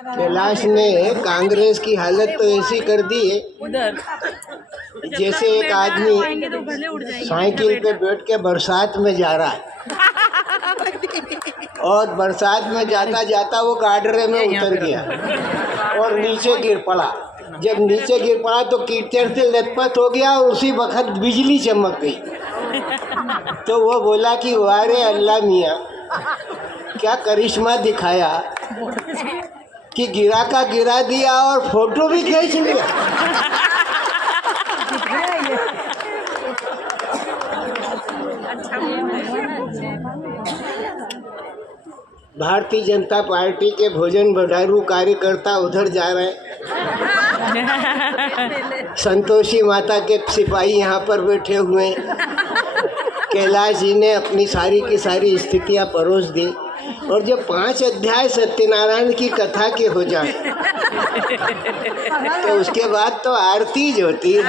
कैलाश ने कांग्रेस की हालत तो ऐसी कर दी है, जैसे एक आदमी साइकिल पे बैठ के बरसात में जा रहा है और बरसात में जाता जाता वो गाडरे में उतर गया और नीचे गिर पड़ा। जब नीचे गिर पड़ा तो कीचड़ से लथपथ हो गया। उसी वक्त बिजली चमक गई तो वो बोला कि वारे अल्लाह मियाँ, क्या करिश्मा दिखाया कि गिरा का गिरा दिया और फोटो भी खींच लिया। भारतीय जनता पार्टी के भोजन भंडारू कार्यकर्ता उधर जा रहे हैं, संतोषी माता के सिपाही यहाँ पर बैठे हुए हैं। कैलाश जी ने अपनी सारी की सारी स्थितियाँ परोस दी और जब 5 अध्याय सत्यनारायण की कथा के हो जाए तो उसके बाद तो आरती जो होती है,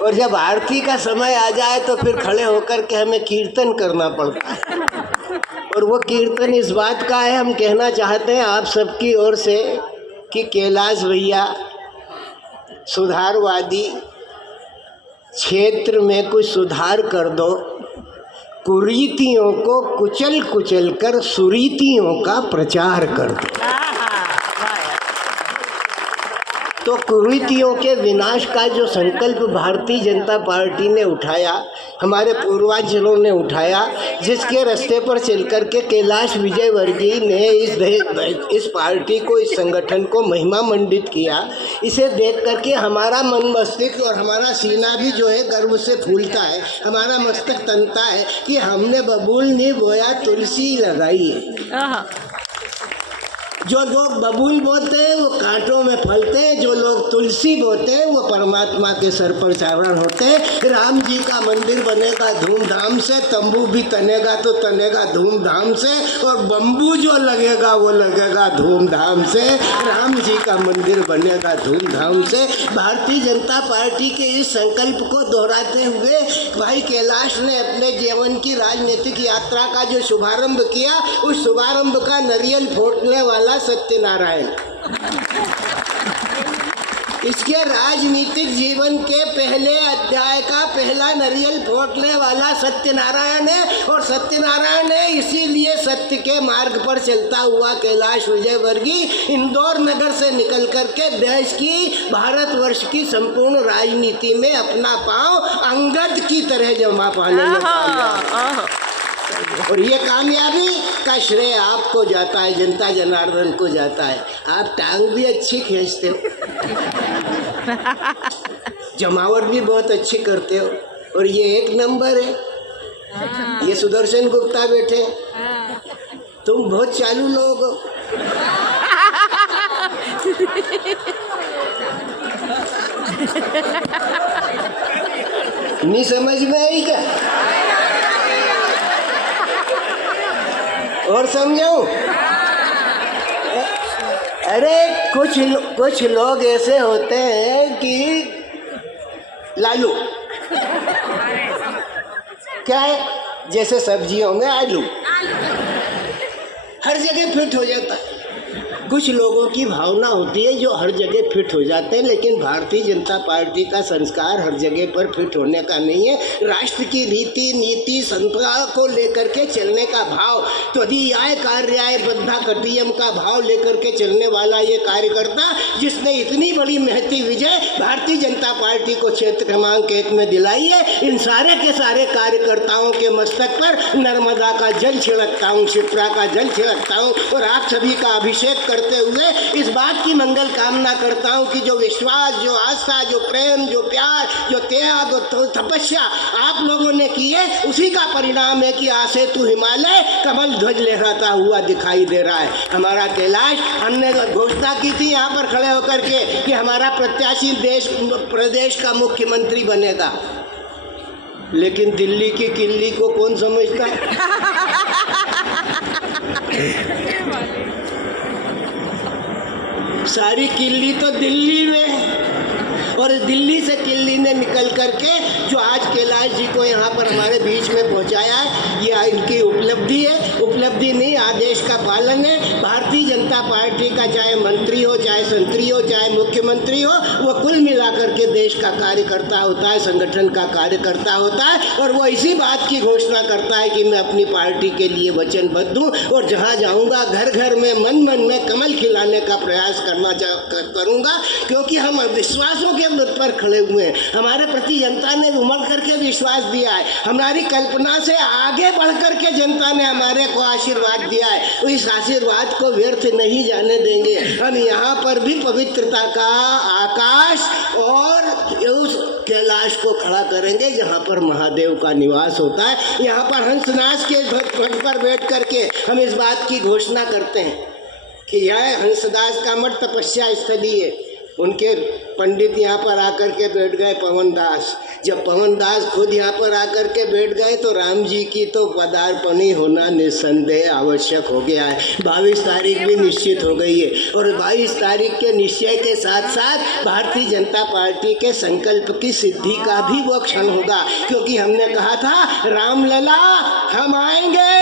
और जब आरती का समय आ जाए तो फिर खड़े होकर के हमें कीर्तन करना पड़ता है। और वो कीर्तन इस बात का है, हम कहना चाहते हैं आप सबकी ओर से कि कैलाश भैया सुधारवादी, क्षेत्र में कुछ सुधार कर दो, कुरीतियों को कुचल कुचल कर सुरीतियों का प्रचार कर दो। तो कुरीतियों के विनाश का जो संकल्प भारतीय जनता पार्टी ने उठाया, हमारे पूर्वजों ने उठाया, जिसके रास्ते पर चलकर के कैलाश विजयवर्गीय ने इस पार्टी को, इस संगठन को महिमा मंडित किया, इसे देख करके हमारा मन मस्तिष्क और हमारा सीना भी जो है गर्व से फूलता है, हमारा मस्तक तनता है कि हमने बबूल नहीं बोया तुलसी लगाई है। जो लोग बबूल बोते हैं वो कांटों में फलते हैं, जो लोग तुलसी बोते हैं वो परमात्मा के सर पर चावरण होते हैं। राम जी का मंदिर बनेगा धूमधाम से, तंबू भी तनेगा तो तनेगा धूमधाम से, और बम्बू जो लगेगा वो लगेगा धूमधाम से। राम जी का मंदिर बनेगा धूमधाम से। भारतीय जनता पार्टी के इस संकल्प को दोहराते हुए भाई कैलाश ने अपने जीवन की राजनीतिक यात्रा का जो शुभारंभ किया, उस शुभारंभ का नारियल फोड़ने वाला सत्यनारायण, इसके राजनीतिक जीवन के पहले अध्याय का पहला नारियल फोड़ने वाला सत्यनारायण है। और सत्यनारायण है, इसीलिए सत्य के मार्ग पर चलता हुआ कैलाश विजयवर्गीय इंदौर नगर से निकल करके देश की, भारतवर्ष की संपूर्ण राजनीति में अपना पांव अंगद की तरह जमा पाने में, और ये कामयाबी का श्रेय आपको जाता है, जनता जनार्दन को जाता है। आप टांग भी अच्छी खींचते हो, जमावट भी बहुत अच्छी करते हो, और ये 1 नंबर है। ये सुदर्शन गुप्ता बैठे, तुम बहुत चालू लोग हो। नहीं समझ में आई क्या? और समझाऊं? अरे कुछ लोग ऐसे होते हैं कि लालू, क्या है, जैसे सब्जियों में आलू हर जगह फिट हो जाता है। कुछ लोगों की भावना होती है जो हर जगह फिट हो जाते हैं, लेकिन भारतीय जनता पार्टी का संस्कार हर जगह पर फिट होने का नहीं है। राष्ट्र की रीति नीति संस्था को लेकर के चलने का भाव, त्वदीयाय कार्याय बद्धा कटियम का भाव लेकर के चलने वाला ये कार्यकर्ता, जिसने इतनी बड़ी महती विजय भारतीय जनता पार्टी को क्षेत्र क्रमांक 1 में दिलाई है, इन सारे के सारे कार्यकर्ताओं के मस्तक पर नर्मदा का जल छिड़कता हूँ, क्षिप्रा का जल छिड़कता हूँ, और आप सभी का अभिषेक करते हुए इस बात की मंगल कामना करता हूं कि जो विश्वास, जो आस्था, जो प्रेम, जो प्यार, जो त्याग और तपस्या आप लोगों ने की है, उसी का परिणाम है कि आसे तू हिमालय कमल ध्वज लहराता हुआ दिखाई दे रहा है। हमारा कैलाश, हमने घोषणा की थी यहाँ पर खड़े होकर के कि हमारा प्रत्याशी प्रदेश का मुख्यमंत्री बनेगा, लेकिन दिल्ली की किल्ली को कौन समझता है? सारी किल्ली तो दिल्ली में, और दिल्ली से किल्ली ने निकल करके जो आज कैलाश जी को यहाँ पर हमारे बीच में पहुँचाया है, ये इनकी उपलब्धि है। उपलब्धि नहीं, आदेश का पालन है। भारतीय जनता पार्टी का चाहे मंत्री हो, चाहे संतरी हो, चाहे मुख्यमंत्री हो, वो कुल मिलाकर के देश का कार्यकर्ता होता है, संगठन का कार्यकर्ता होता है। और वो इसी बात की घोषणा करता है कि मैं अपनी पार्टी के लिए वचनबद्ध हूँ और जहाँ जाऊँगा घर घर में मन मन में कमल खिलाने का प्रयास करूँगा, क्योंकि हम विश्वासों के पर खड़े हुए हैं। हमारे प्रति जनता ने उमड़ करके विश्वास दिया है। हमारी कल्पना से आगे बढ़ करके जनता ने हमारे को आशीर्वाद दिया है। तो इस आशीर्वाद को व्यर्थ नहीं जाने देंगे। हम यहाँ पर भी पवित्रता का आकाश और उस कैलाश को खड़ा करेंगे जहाँ पर महादेव का निवास होता है। यहाँ पर हंसनाश के ध्वज पर बैठ करके हम इस बात की घोषणा करते हैं कि यह हंसदास का मठ तपस्या स्थली है। उनके पंडित यहाँ पर आकर के बैठ गए पवन दास। जब पवन दास खुद यहाँ पर आकर के बैठ गए तो राम जी की तो पदार्पणी होना निस्संदेह आवश्यक हो गया है। 22 तारीख भी निश्चित हो गई है और 22 तारीख के निश्चय के साथ साथ भारतीय जनता पार्टी के संकल्प की सिद्धि का भी वो क्षण होगा, क्योंकि हमने कहा था रामलला हम आएंगे।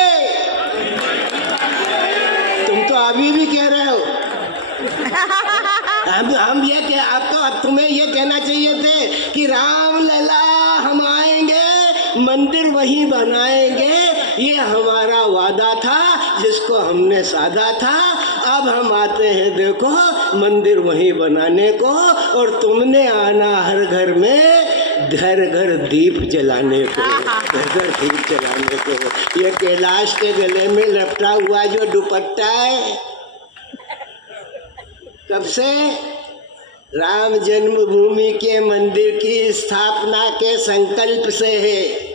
तुम तो अभी भी कह रहे हो। हम ये कह, अब तुम्हें ये कहना चाहिए थे कि राम लला हम आएंगे, मंदिर वहीं बनाएंगे। ये हमारा वादा था जिसको हमने साधा था। अब हम आते हैं देखो मंदिर वहीं बनाने को, और तुमने आना हर घर में घर घर दीप जलाने को, घर घर दीप जलाने को। ये कैलाश के गले में लपटा हुआ जो दुपट्टा है कब से? राम जन्मभूमि के मंदिर की स्थापना के संकल्प से है।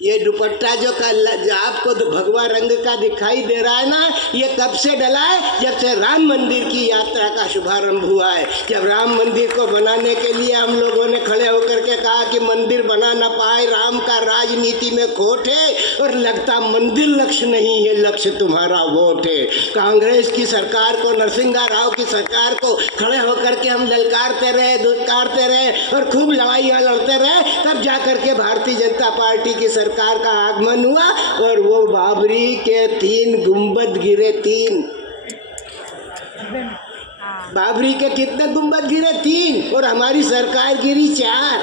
ये दुपट्टा जो आपको भगवा रंग का दिखाई दे रहा है ना, ये कब से डला है? जब से राम मंदिर की यात्रा का शुभारंभ हुआ है। जब राम मंदिर को बनाने के लिए हम लोगों ने खड़े होकर के कहा कि मंदिर बना ना पाए, राम का राजनीति में खोट है, और लगता मंदिर लक्ष्य नहीं है, लक्ष्य तुम्हारा वोट है। कांग्रेस की सरकार को, नरसिंह राव की सरकार को खड़े होकर के हम ललकारते रहे, दुत्कारते रहे और खूब लड़ाइयाँ लड़ते रहे। तब जा करके भारतीय जनता पार्टी की सरकार का आगमन हुआ और वो बाबरी के 3 गुंबद गिरे। 3 बाबरी के कितने गुंबद गिरे? 3। और हमारी सरकार गिरी 4।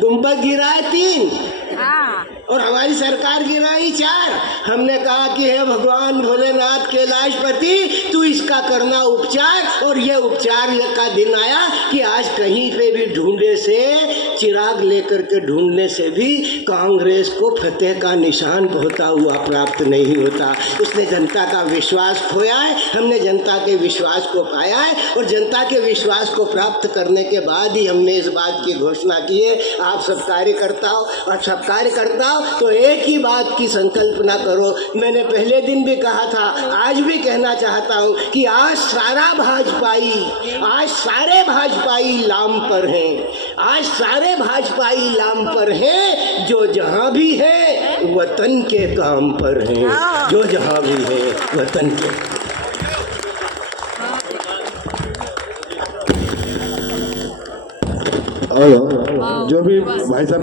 गुंबद गिरा है 3 और हमारी सरकार गिराई 4। हमने कहा कि हे भगवान भोलेनाथ कैलाशपति, तू इसका करना उपचार। और ये उपचार का दिन आया कि आज कहीं पे भी ढूंढे से, चिराग लेकर के ढूंढने से भी कांग्रेस को फतेह का निशान होता हुआ प्राप्त नहीं होता। उसने जनता का विश्वास खोया है, हमने जनता के विश्वास को पाया है। और जनता के विश्वास को प्राप्त करने के बाद ही हमने इस बात की घोषणा की है, आप सब कार्यकर्ताओं और सब कार्यकर्ताओं तो एक ही बात की संकल्पना करो। मैंने पहले दिन भी कहा था, आज भी कहना चाहता हूँ कि आज सारे भाजपाई लाम पर हैं। आज सारे भाजपाई लाम पर हैं, जो जहाँ भी है वतन के काम पर हैं। जो जहाँ भी है वतन के। जो भी भाई साहब